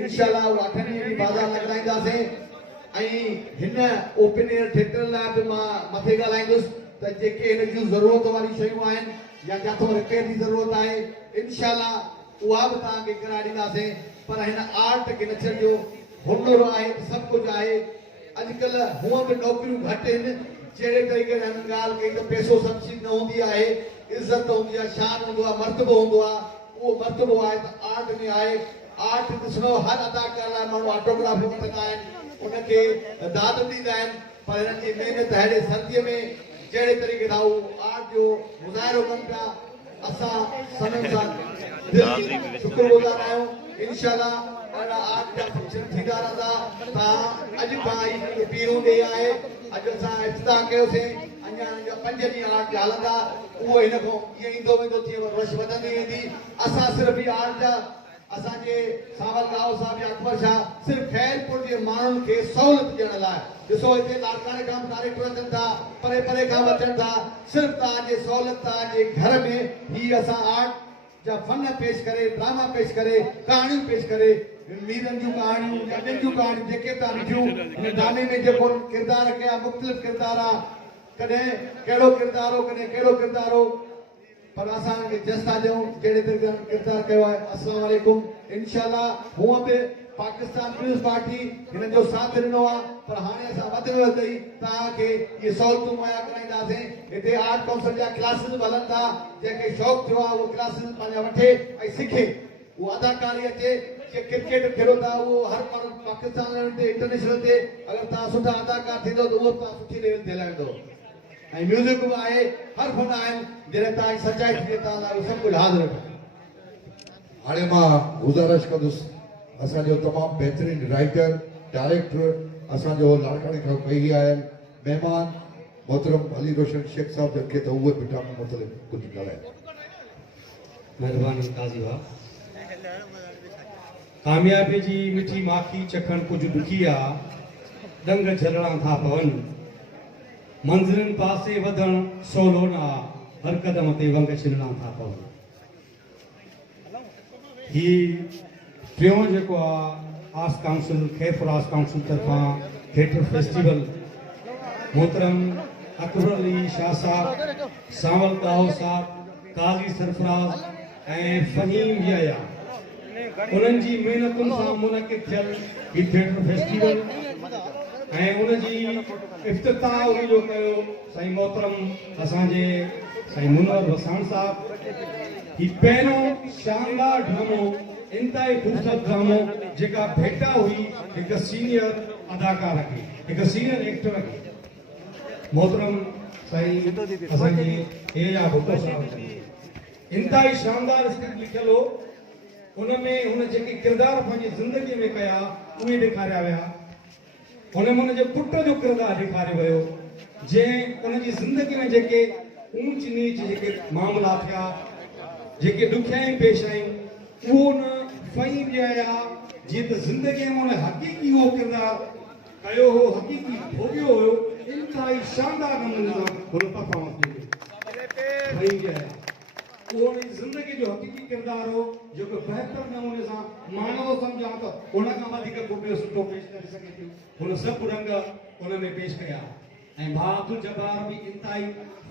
इंशाअल्लाह उहा 8 ॾींहं बि बाज़ार लॻाईंदासीं ऐं हिन ओपन एयर थिएटर लाइ बि मां मथे ॻाल्हाईंदुसि त जेके हिन जूं ज़रूरत वारी शयूं आहिनि या जिथां रिपेयर जी ज़रूरत आहे इंशाअल्लाह उहा बि तव्हांखे कराए ॾींदासीं। पर हिन आर्ट खे न छॾिजो, हुनर आहे सभु कुझु आहे। अॼुकल्ह हूअं बि नौकरियूं घटि आहिनि, जहिड़े तरीक़े सां ॻाल्हि कई त पैसो सभु चीज न हूंदी आहे, इज़त हूंदी आहे, शान हूंदो आहे, मर्तबो हूंदो आहे। उहो मर्तबो आहे त आर्ट में आहे। आर्ट ॾिसणो हर अदाकार लाइ माण्हू ऑटोग्राफ वठंदा आहिनि, उनखे दाद ॾींदा आहिनि। पर हिननि जी महिनत अहिड़े सर्दीअ में जहिड़े तरीक़े सां उहो आर्ट जो मुज़ाहिरो कनि पिया, असां सभिनि सां शुक्रगुज़ार आहियूं। इंशाअल्लाह ॾाढा आर्ट जा फंक्शन थींदा रहंदा। तव्हां अॼु खां ई पीरूं ॾे आहे, अॼु असां इफ़्तिताह कयोसीं, अञा 5 ॾींहं आर्ट जा हलंदा। उहो हिन खां ईअं ईंदो वेंदो तीअं रश वधंदी वेंदी। असां सिर्फ़ु इहा आर्ट जा असांजे सावल गांव साहब या अकबर शाह सिर्फ़ु खैरपुर जे माण्हुनि खे सहूलियत ॾियण लाइ, ॾिसो हिते लाड़काणे खां बि डायरेक्टर अचनि था, परे परे खां बि अचनि था, सिर्फ़ु तव्हांजे सहूलियत तव्हांजे घर में ही असां आर्ट जा फन पेश करे, ड्रामा पेश करे, कहाणियूं पेश करे, मीरनि जूं कहाणियूं या ॿियनि जूं कहाणियूं जेके तव्हां ॾिठियूं हिन ड्रामे में जेको किरदार कया, मुख़्तलिफ़ किरदार आहे, कॾहिं कहिड़ो किरदार हो, कॾहिं कहिड़ो किरदार हो, पर असांखे जस्ता ॾियूं जहिड़े तरीक़े सां किरदार कयो आहे। अस्सलाम वालेकुम। इंशाअल्लाह हूअं बि पाकिस्तान पीपुल्स पार्टी हिननि जो साथ ॾिनो आहे, पर हाणे असां वधि में वधि तव्हांखे इहे सहूलियतूं मुहैया कराईंदासीं। हिते आर्ट काउंसिल जा क्लासिस बि हलनि था, जंहिंखे शौक़ु थियो आहे उहो क्लासिस पंहिंजा वठे ऐं सिखे, उहो अदाकारी अचे। जे क्रिकेट खेॾो था उहो हर पाकिस्तान ते इंटरनेशनल ते अगरि तव्हां सुठा अदाकार थींदो त उहो तव्हां सुठी लेवल ते हलाईंदो। ऐं म्यूज़िक बि आहे, हर फन आहिनि, जॾहिं तव्हांजी सचाई थी तव्हां लाइ सभु कुझु हाज़िर रखो। हाणे मां गुज़ारिश कंदुसि असांजो तमामु बहितरीनु राइटर डायरेक्टर असांजो लाड़काणे खां कई आहिनि महिमान मोहतरम अली रोशन शेख साहब, जंहिंखे त उहे बि ड्रामे मुतलिक़ कुझु ॻाल्हाइनि। महिरबानी काज़ी भाउ। कामयाबी जी मिठी माखी चखण कुझु ॾुखी आहे, ॾंग झलणा था पवनि, मंज़िलनि पासे वधण सवलो न आहे, हर क़दम ते वंग छिलणा था पवनि। ही टियों जेको आहे arts council, Khairpur arts council तरफ़ां थिएटर फेस्टिवल मोहतरम अकबर अली शाह साहब, सावल गांव साहब, काज़ी सरफराज ऐं फ़हीम याया उन्हनि जी महिनतुनि सां मुनक़िद थियल ही थिएटर फेस्टिवल ऐं उनजी इफ़्तिताह उनजो कयो साईं मोहतरम असांजे साईं मुनवर वसाण साहब। ही पहिरियों शानदार ड्रामो, इंतहाई ख़ूबसूरत ड्रामो जेका भेटा हुई हिकु सीनियर अदाकार खे, हिकु सीनियर एक्टर खे, मोहतरम साईं असांजे एया भुट्टो साहब। इंतहाई शानदार स्क्रिप्ट लिखियल हो, उनमें हुन जेके किरदार पंहिंजी ज़िंदगीअ में कया उहे ॾेखारिया विया। उनमें हुनजे पुट जो किरदारु ॾेखारियो वियो, जंहिं उनजी ज़िंदगी में जेके ऊंच नीच जेके मामला थिया, जेके ॾुखियाई पेश आयूं, उहो उन फ़हीम जाया जीअं त ज़िंदगीअ में उन हक़ीक़ी उहो किरदारु कयो हो, हक़ीक़ी भोॻियो हुयो, इंतहाई शानदार नमूने सां हुन परफॉर्मेंस ॾिनी फ़हीम जाया। उहो उनजी ज़िंदगी जो हक़ीक़ी किरदारु हो जेको बहितर नमूने सां माण्हू सम्झा त उन खां वधीक को ॿियो सुठो पेश करे सघे थो। हुन सभु रंग उन में पेश कया ऐं भाउ अब्दुल जब्बार बि इंतहाई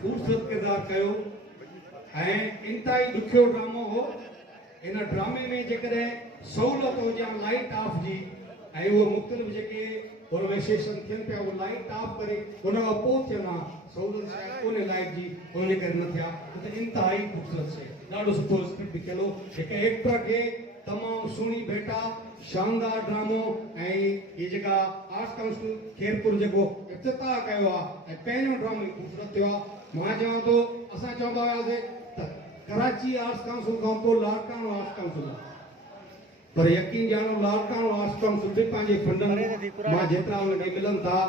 ख़ूबसूरत किरदारु कयो ऐं इंतहाई ॾुखियो ड्रामो हो। इन ड्रामे में जेकॾहिं सहूलियत हुजे लाइट ऑफ जी ऐं उहो मुख़्तलिफ़ जेके हुन में सेशन थियनि पिया उहो लाइट ऑफ करे उन खां पोइ थियनि हा, सहूलियत शायदि कोन्हे लाइट जी, उन करे न थिया। त इंतहाई ख़ूबसूरत शइ, ॾाढो सुठो स्क्रिप्ट लिखियल हो, हिकु एक्टर खे तमामु सुहिणी भेटा, शानदार ड्रामो ऐं इहे जेका आर्ट्स काउंसिल खैरपुर जेको इफ़्तिताह कयो आहे ऐं पहिरियों ड्रामो ख़ूबसूरत थियो आहे। मां चवां थो असां चवंदा हुआसीं त कराची आर्ट्स काउंसिल खां पोइ लाड़काणो आर्ट्स काउंसिल आहे, पर यकीन ॼाणो लाड़काणो आर्ट्स काउंसिल बि पंहिंजे फंडनि मां जेतिरा उनखे मिलनि था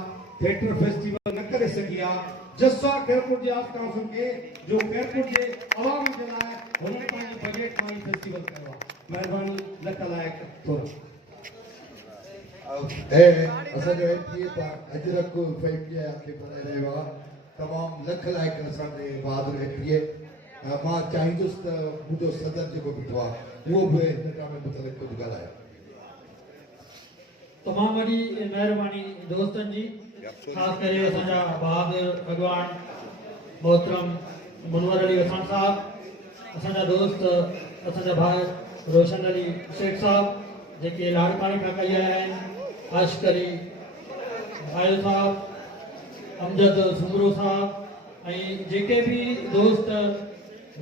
थिएटर फेस्टिवल न करे सघी आहे, जस्सा खैरपुर जे आस काउंसिल के जो खैरपुर जे आवाम जे लाइ हुननि पंहिंजे बजट मां ई फेस्टिवल कयो आहे। महिरबानी लख लाइक थोरा असांजो एमपी अजरक फैमिली खे बनाए रहियो आहे। तमामु लख लाइक असांजे बहादुर एमपी मां चाहींदुसि त मुंहिंजो सदन जेको बीठो आहे उहो बि हिन में मुतलिक़ कुझु ॻाल्हाए। तमामु वॾी महिरबानी दोस्तनि जी, ख़ासि करे असांजा बहादुर भॻवान मोहतरम मुनवर अली वठान साहब, असांजा दोस्त असांजा भाउ रोशन अली शेख साहब जेके लाड़काणी खां कई आया आहिनि, आशकरी भाई साहब, अमजद सुमरो साहब ऐं जेके बि दोस्त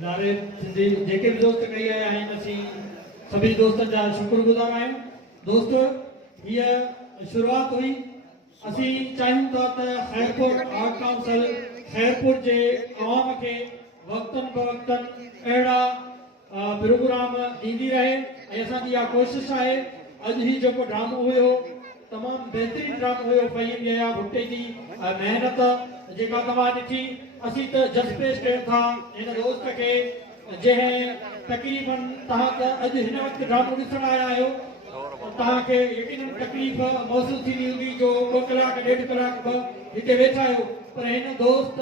नारे सिंधी जेके बि दोस्त कई आया आहिनि, असीं सभी दोस्तनि जा शुक्रगुज़ार आहियूं। दोस्तो हीअ शुरूआत हुई, असीं चाहियूं था त खैरपुर आर्ट काउंसिल खैरपुर जे अवाम खे वक़्तन बवक़्तन अहिड़ा प्रोग्राम ॾींदी रहे ऐं असांजी इहा कोशिशि आहे। अॼु ही जेको ड्रामो हुयो तमामु बहितरीनु ड्रामो हुयो, फ़हीम जया भुट्टे जी महिनत जेका तव्हां ॾिठी। असीं त जज़्बे कयूं था हिन दोस्त खे जंहिं तकरीबन तव्हां त अॼु हिन वक़्तु ड्रामो ॾिसण आया आहियो, तव्हांखे यकीनन तकलीफ़ महसूस थींदी हूंदी जो ॿ कलाक ॾेढ कलाक ॿ हिते वेठा आहियो, पर हिन दोस्त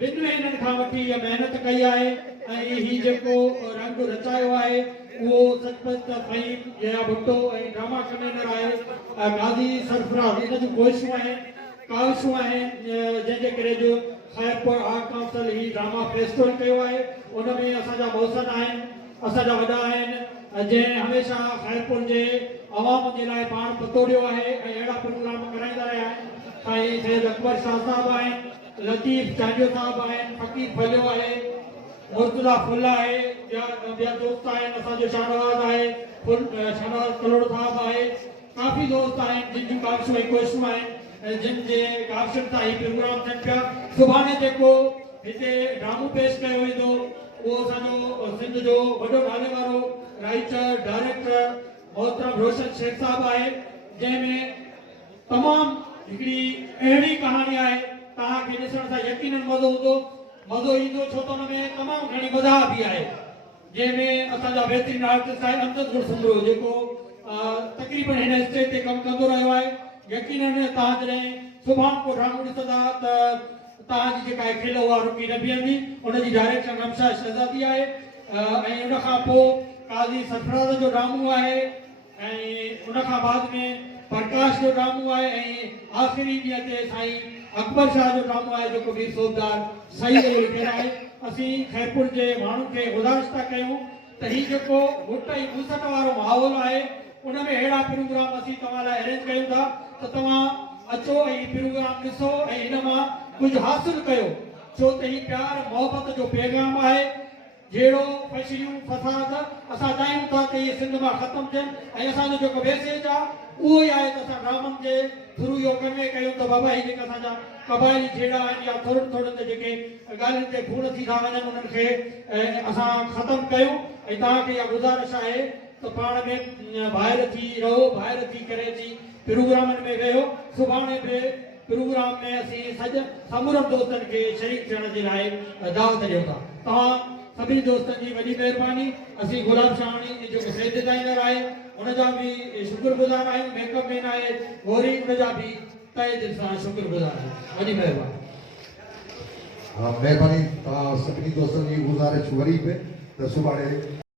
2 महीननि खां वठी इहा महिनत कई आहे ऐं ही जेको रंग रचायो आहे उहो सचपच त फ़हीम जया भुट्टो ऐं ड्रामा कन्वीनर आहे गाज़ी सरफराज़, इन जूं कोशिशूं आहिनि, काविशूं आहिनि, जंहिंजे करे जो खैरपुर आर्ट काउंसिल ही ड्रामा फेस्टिवल कयो आहे। उन में असांजा मौसन आहिनि, असांजा वॾा आहिनि, जंहिं हमेशह खैरपुर जे अवाम जे लाइ पाण पतोड़ियो आहे ऐं अहिड़ा प्रोग्राम कराईंदा रहिया आहिनि। साईं सैयद अकबर शाह साहब आहिनि, लतीफ़ चांडियो साहब आहिनि, फ़कीर फलियो आहे, मुर्तज़ा फुल आहे, ॿिया दोस्त आहिनि, असांजो शाहनवाज़ आहे, शाहनवाज़ कलोड़ साहब आहे, काफ़ी दोस्त आहिनि जिन जूं काविशूं ऐं कोशिशूं आहिनि, जिन जे काविशुनि सां ही प्रोग्राम थियनि पिया। सुभाणे जेको हिते ड्रामो पेश कयो वेंदो उहो असांजो सिंध जो वॾो नाले वारो राइटर डायरेक्टर मोहतरम रोशन शेख साहब आहे, जंहिंमें तमामु हिकिड़ी अहिड़ी कहानी आहे तव्हांखे ॾिसण सां यकीनन मज़ो ईंदो, छो त हुन में तमामु घणी मज़ा बि आहे, जंहिंमें असांजा बहितरीनु आर्टिस्ट आहे अमजद गुरसुमरो जेको तक़रीबन हिन स्टेज ते कमु कंदो रहियो आहे। यकीनन तव्हां जॾहिं सुभाणे को ड्रामो ॾिसंदा त तव्हांजी जेका खेल उहा रुकी न बीहंदी। उनजी डायरेक्शन रमशा शहज़ादी आहे ऐं उन खां पोइ काज़ी सरफराज़ जो ड्रामो आहे ऐं उन खां बाद में प्रकाश जो ड्रामो आहे ऐं आख़िरी ॾींहं ते साईं अकबर शाह जो ड्रामो आहे जेको वीर सोबदार सही लिखियलु आहे। असीं खैरपुर जे माण्हुनि खे गुज़ारिश था कयूं त हीउ जेको मुट ऐं मुसट वारो माहौल आहे उन में अहिड़ा प्रोग्राम असीं तव्हां लाइ अरेंज कयूं था त तव्हां अचो ऐं प्रोग्राम ॾिसो ऐं हिन मां कुझु हासिलु कयो, छो त हीउ प्यार मोहबत जो पैगाम आहे। जहिड़ो फशियूं फसाद असां चाहियूं था त इहे सिंध मां ख़तमु थियनि ऐं असांजो जेको मैसेज आहे उहो ई आहे त असां ड्रामनि जे थ्रू इहो कन्वे कयूं त बाबा ही जेका असांजा क़बाइली जहिड़ा आहिनि या थोरनि ते जेके ॻाल्हियुनि ते खून थी था वञनि उन्हनि खे असां ख़तमु कयूं। ऐं तव्हांखे इहा गुज़ारिश आहे त पाण में ॿाहिरि थी रहो, ॿाहिरि थी करे अची प्रोग्रामनि में वेहो। सुभाणे बि प्रोग्राम में असीं समूरनि दोस्तनि खे शरीक थियण जे लाइ दावत ॾियूं था। तव्हां सभी दोस्तनि जी वॾी महिरबानी। असीं गुलाब शाहणी जेको सेट डिज़ाइनर आहे उनजा बि शुक्रगुज़ार आहियूं, मेकअप मैन आहे गौरी, उनजा बि तहे दिलि सां शुक्रगुज़ार आहियूं। वॾी महिरबानी। महिरबानी। तव्हां सभिनी दोस्तनि जी गुज़ारिश वरी बि त सुभाणे